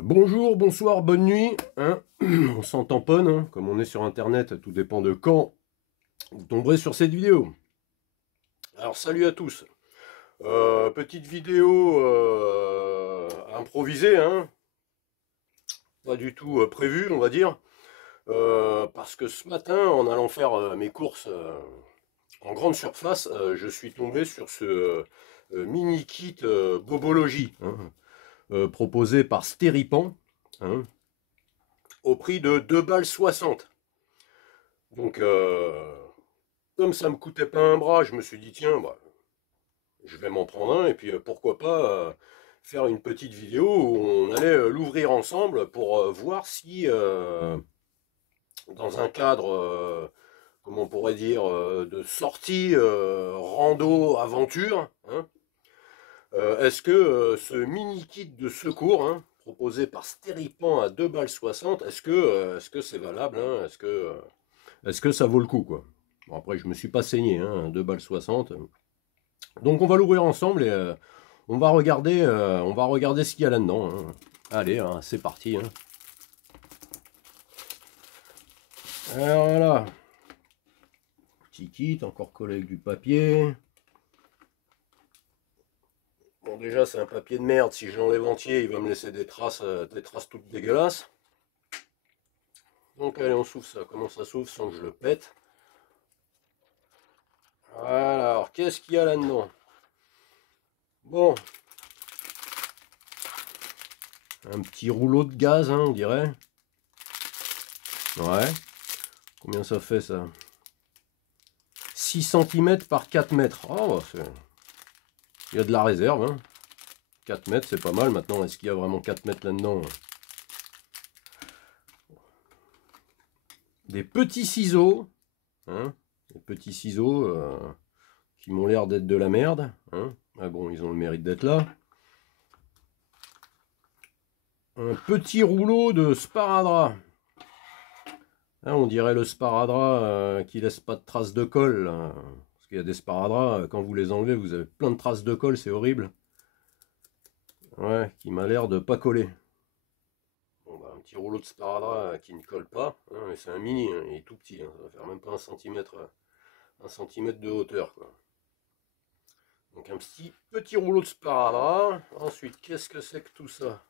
Bonjour, bonsoir, bonne nuit, hein. On s'en tamponne, hein. Comme on est sur internet, tout dépend de quand vous tomberez sur cette vidéo. Alors salut à tous. Petite vidéo improvisée, hein. Pas du tout prévue, on va dire. Parce que ce matin, en allant faire mes courses en grande surface, je suis tombé sur ce mini kit Bobologie, hein, proposé par Steripan, hein, au prix de 2,60 balles. Donc, comme ça me coûtait pas un bras, je me suis dit, tiens, bah, je vais m'en prendre un, et puis pourquoi pas faire une petite vidéo où on allait l'ouvrir ensemble pour voir si, dans un cadre, comment on pourrait dire, de sortie rando aventure, hein, est-ce que ce mini kit de secours, hein, proposé par Steripan à 2,60 balles, est-ce que c'est valable, hein, est-ce que ça vaut le coup, quoi. Bon, après, je me suis pas saigné, hein, 2,60 balles. Donc, on va l'ouvrir ensemble et on va regarder ce qu'il y a là-dedans, hein. Allez, hein, c'est parti, hein. Alors, voilà. Petit kit, encore collé avec du papier. Bon, déjà, c'est un papier de merde. Si je l'enlève entier, il va me laisser des traces toutes dégueulasses. Donc, allez, on s'ouvre ça. Comment ça s'ouvre sans que je le pète? Voilà, alors, qu'est-ce qu'il y a là-dedans? Bon, un petit rouleau de gaz, hein, on dirait. Ouais. Combien ça fait, ça? 6 cm par 4 mètres. Oh, bah, il y a de la réserve, hein. 4 mètres, c'est pas mal. Maintenant, est-ce qu'il y a vraiment 4 mètres là-dedans? Des petits ciseaux, hein. Des petits ciseaux qui m'ont l'air d'être de la merde, hein. Ah bon, ils ont le mérite d'être là. Un petit rouleau de sparadrap. Hein, on dirait le sparadrap qui laisse pas de traces de colle, là. Parce qu'il y a des sparadraps, quand vous les enlevez, vous avez plein de traces de colle, c'est horrible. Ouais, qui m'a l'air de pas coller. Bon, bah, un petit rouleau de sparadrap qui ne colle pas, hein, mais c'est un mini, hein, il est tout petit, hein, ça va faire même pas un centimètre de hauteur, quoi. Donc un petit rouleau de sparadrap. Ensuite, qu'est-ce que c'est que tout ça?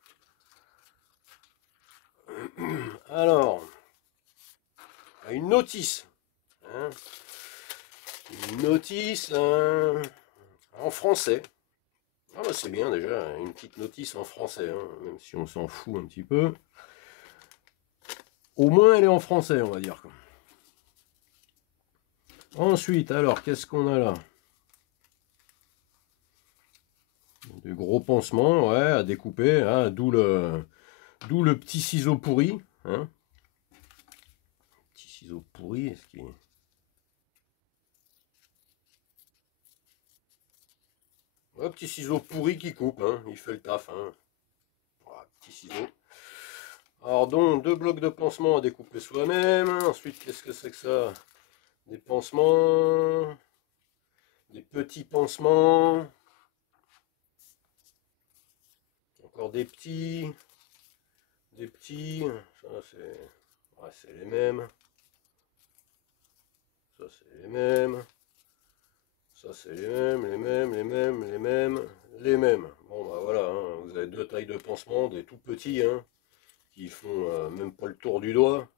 Alors, une notice, hein, une notice en français. Ah bah c'est bien déjà, une petite notice en français, hein, même si on s'en fout un petit peu. Au moins elle est en français, on va dire. Ensuite, alors, qu'est-ce qu'on a là? Des gros pansements, ouais, à découper, hein, d'où le petit ciseau pourri, hein. Petit ciseau pourri, est-ce qu'il... Ouais, petit ciseau pourri qui coupe, hein, il fait le taf, hein. Voilà, petit ciseau. Alors donc, deux blocs de pansements à découper soi-même. Ensuite, qu'est-ce que c'est que ça? Des pansements, des petits pansements, encore des petits, ça c'est, ouais, c'est les mêmes, ça c'est les mêmes, ça c'est les mêmes, les mêmes, les mêmes, les mêmes, les mêmes. Bon bah voilà, hein, vous avez deux tailles de pansements, des tout petits, hein, qui font même pas le tour du doigt,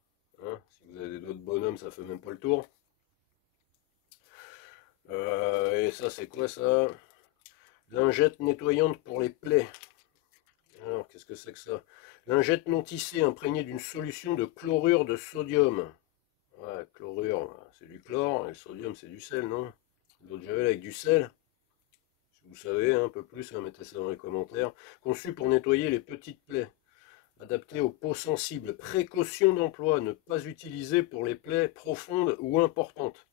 hein. Si vous avez des doigts de bonhomme, ça fait même pas le tour. Et ça c'est quoi ça? Lingette nettoyante pour les plaies. Alors, qu'est-ce que c'est que ça? Lingette non tissée imprégnée d'une solution de chlorure de sodium. Ouais, chlorure, c'est du chlore, et le sodium, c'est du sel, non? L'eau de javel avec du sel. Si vous savez un peu plus, hein, mettez ça dans les commentaires. Conçu pour nettoyer les petites plaies. Adapté aux peaux sensibles. Précaution d'emploi. Ne pas utiliser pour les plaies profondes ou importantes.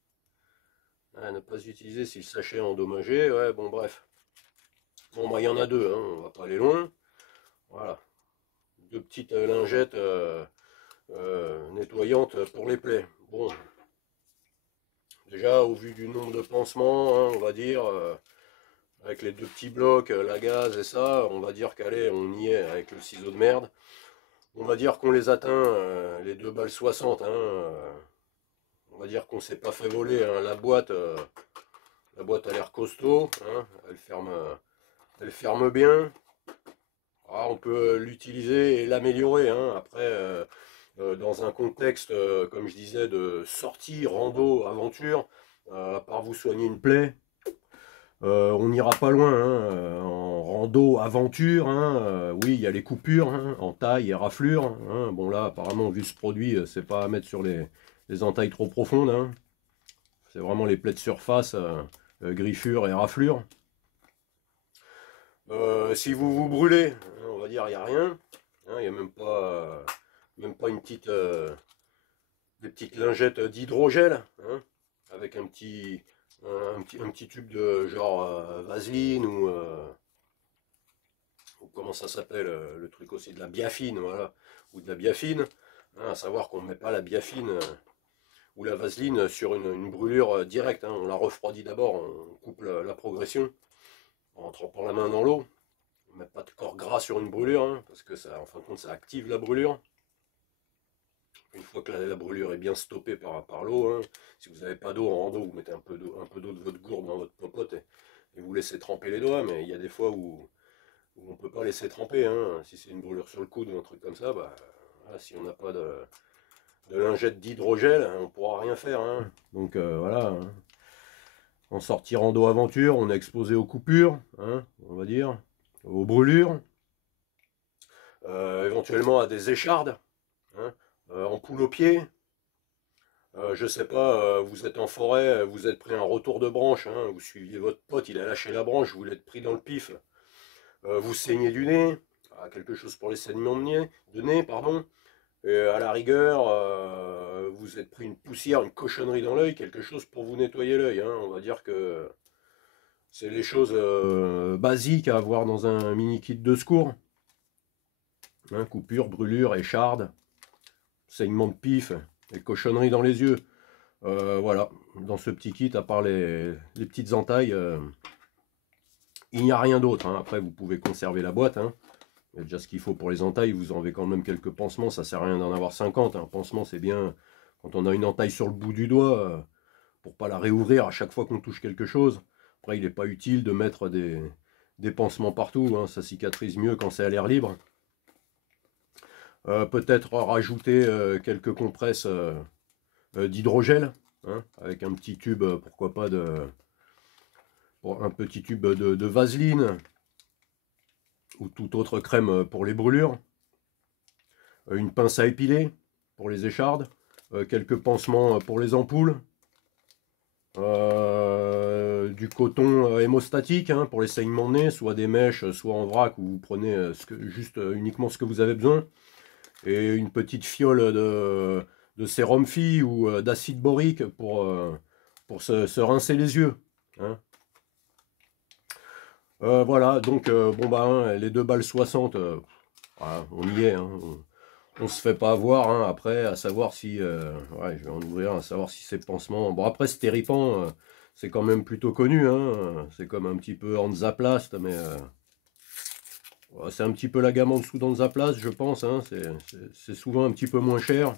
Ah, ne pas utiliser si le sachet est endommagé. Ouais, bon, bref. Bon, bah, il y en a deux, hein, on va pas aller loin. Voilà. Deux petites lingettes nettoyantes pour les plaies. Bon, déjà au vu du nombre de pansements, hein, on va dire, avec les deux petits blocs, la gaz et ça, on va dire qu'allez, on y est avec le ciseau de merde. On va dire qu'on les atteint, les 2 balles 60, hein, on va dire qu'on s'est pas fait voler, hein, la boîte a l'air costaud, hein, elle ferme bien. Ah, on peut l'utiliser et l'améliorer, hein, après, dans un contexte, comme je disais, de sortie, rando, aventure, à part vous soigner une plaie, on n'ira pas loin, hein, en rando, aventure, hein, oui, il y a les coupures, hein, entailles et raflures, hein. Bon là, apparemment, vu ce produit, c'est pas à mettre sur les entailles trop profondes, hein. C'est vraiment les plaies de surface, griffures et raflures. Si vous vous brûlez, hein, on va dire, il n'y a rien, hein, il n'y a même pas une petite, des petites lingettes d'hydrogel, hein, avec un petit tube de genre Vaseline ou comment ça s'appelle, le truc aussi de la biafine, voilà, ou de la biafine, hein, à savoir qu'on ne met pas la biafine ou la vaseline sur une brûlure directe, hein, on la refroidit d'abord, on coupe la progression en trempant la main dans l'eau, on ne met pas de corps gras sur une brûlure, hein, parce que ça, en fin de compte, ça active la brûlure. Une fois que la brûlure est bien stoppée par l'eau, hein, si vous n'avez pas d'eau en rando, vous mettez un peu d'eau de votre gourde dans votre popote et vous laissez tremper les doigts, mais il y a des fois où on ne peut pas laisser tremper, hein. Si c'est une brûlure sur le coude ou un truc comme ça, bah, voilà, si on n'a pas de lingette d'hydrogel, hein, on ne pourra rien faire, hein. Donc voilà, hein. En sortie rando aventure, on est exposé aux coupures, hein, on va dire, aux brûlures, éventuellement à des échardes, hein, en poule au pied. Je sais pas, vous êtes en forêt, vous êtes pris un retour de branche, hein, vous suiviez votre pote, il a lâché la branche, vous l'êtes pris dans le pif, vous saignez du nez, quelque chose pour les saignements de nez, pardon, et à la rigueur, vous êtes pris une poussière, une cochonnerie dans l'œil, quelque chose pour vous nettoyer l'œil, hein, on va dire que c'est les choses basiques à avoir dans un mini kit de secours, hein, coupure, brûlure, écharde, saignement de pif, et cochonnerie dans les yeux. Voilà, dans ce petit kit, à part les petites entailles, il n'y a rien d'autre, hein. Après, vous pouvez conserver la boîte, hein. Il y a déjà ce qu'il faut pour les entailles. Vous en avez quand même quelques pansements. Ça sert à rien d'en avoir 50. Un pansement, c'est bien quand on a une entaille sur le bout du doigt, pour pas la réouvrir à chaque fois qu'on touche quelque chose. Après, il n'est pas utile de mettre des pansements partout, hein. Ça cicatrise mieux quand c'est à l'air libre. Peut-être rajouter quelques compresses d'hydrogel, hein, avec un petit tube, pourquoi pas un petit tube de vaseline ou toute autre crème pour les brûlures, une pince à épiler pour les échardes, quelques pansements pour les ampoules, du coton hémostatique, hein, pour les saignements de nez, soit des mèches, soit en vrac, où vous prenez juste uniquement ce que vous avez besoin, et une petite fiole de sérum Phi ou d'acide borique pour se rincer les yeux, hein. Voilà, donc bon bah, hein, les 2 balles 60, voilà, on y est, hein, on se fait pas avoir, hein, après, à savoir si, ouais, je vais en ouvrir, à savoir si c'est pansement. Bon, après, Stéripan, c'est quand même plutôt connu, hein, c'est comme un petit peu Hansaplast, mais ouais, c'est un petit peu la gamme en dessous d'Hansaplast, je pense, hein, c'est souvent un petit peu moins cher.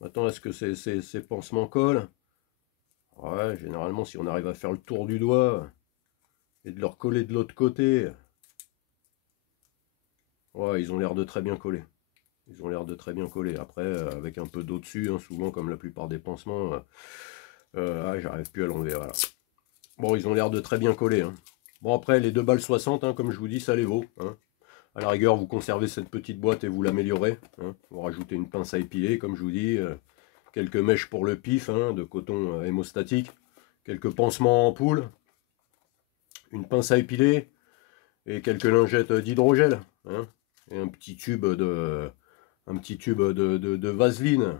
Maintenant, est-ce que ces pansements collent? Ouais, généralement, si on arrive à faire le tour du doigt et de leur coller de l'autre côté, ouais, ils ont l'air de très bien coller. Ils ont l'air de très bien coller. Après, avec un peu d'eau dessus, hein, souvent comme la plupart des pansements, ah, j'arrive plus à l'enlever. Voilà. Bon, ils ont l'air de très bien coller, hein. Bon, après, les 2 balles 60, hein, comme je vous dis, ça les vaut, hein. À la rigueur, vous conservez cette petite boîte et vous l'améliorez, hein. Vous rajoutez une pince à épiler, comme je vous dis, quelques mèches pour le pif, hein, de coton hémostatique, quelques pansements en poule, une pince à épiler et quelques lingettes d'hydrogel, hein, et un petit tube de vaseline.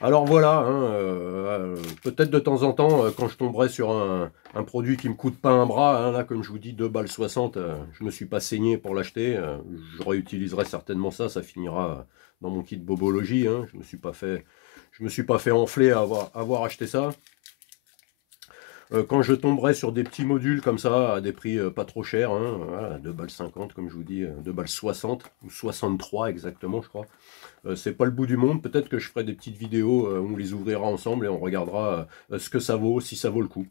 Alors voilà, hein, peut-être de temps en temps, quand je tomberai sur un produit qui me coûte pas un bras, hein, là comme je vous dis 2 balles 60, je me suis pas saigné pour l'acheter, je réutiliserai certainement ça, ça finira dans mon kit bobologie, hein, je me suis pas fait enfler à avoir acheté ça. Quand je tomberai sur des petits modules comme ça, à des prix pas trop chers, hein, voilà, 2,50 balles comme je vous dis, 2,60 balles, ou 63 exactement je crois. C'est pas le bout du monde, peut-être que je ferai des petites vidéos où on les ouvrira ensemble et on regardera ce que ça vaut, si ça vaut le coup.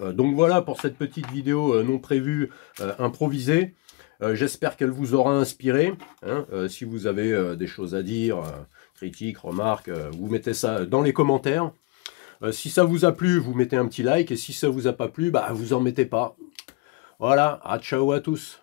Donc voilà pour cette petite vidéo non prévue, improvisée. J'espère qu'elle vous aura inspiré. Hein. Si vous avez des choses à dire, critiques, remarques, vous mettez ça dans les commentaires. Si ça vous a plu, vous mettez un petit like. Et si ça vous a pas plu, bah vous en mettez pas. Voilà, ciao à tous.